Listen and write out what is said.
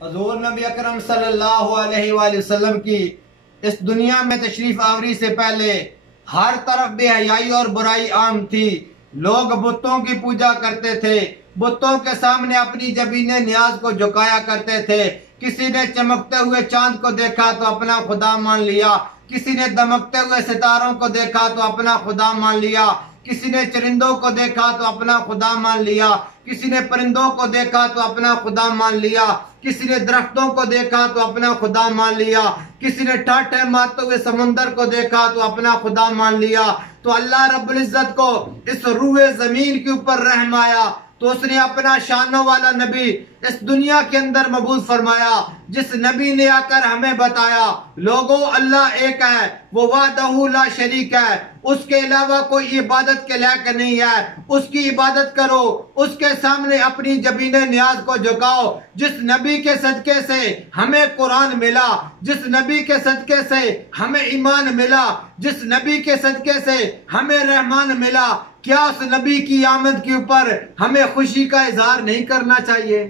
حضور نبی اکرم صلی اللہ علیہ وآلہ وسلم کی اس دنیا میں تشریف آوری سے پہلے ہر طرف بے حیائی اور برائی عام تھی۔ لوگ بتوں کی پوجا کرتے تھے، بتوں کے سامنے اپنی جبین نیاز کو جھکایا کرتے تھے۔ کسی نے چمکتے ہوئے چاند کو دیکھا تو اپنا خدا مان لیا، کسی نے دمکتے ہوئے ستاروں کو دیکھا تو اپنا خدا مان لیا، کسی نے چرندوں کو دیکھا تو اپنا خدا مان لیا، کسی نے پرندوں کو دیکھا تو اپنا خدا مان لیا، کسی نے درختوں کو دیکھا تو اپنا خدا مان لیا، کسی نے ٹھاٹھے مارتے ہوئے سمندر کو دیکھا تو اپنا خدا مان لیا۔ تو اللہ رب العزت کو اس روئے زمین کے اوپر رحم آیا تو اس نے اپنا شانوں والا نبی اس دنیا کے اندر مبعوث فرمایا، جس نبی نے آ کر ہمیں بتایا لوگوں اللہ ایک ہے، وہ وحدہ لا شریک ہے، اس کے علاوہ کوئی عبادت کے لائق نہیں ہے، اس کی عبادت کرو، اس کے سامنے اپنی جبین نیاز کو جھکاؤ۔ جس نبی کے صدقے سے ہمیں قرآن ملا، جس نبی کے صدقے سے ہمیں ایمان ملا، جس نبی کے صدقے سے ہمیں رحمان ملا، کیا اس نبی کی آمد کے اوپر ہمیں خوشی کا اظہار نہیں کرنا چاہیے؟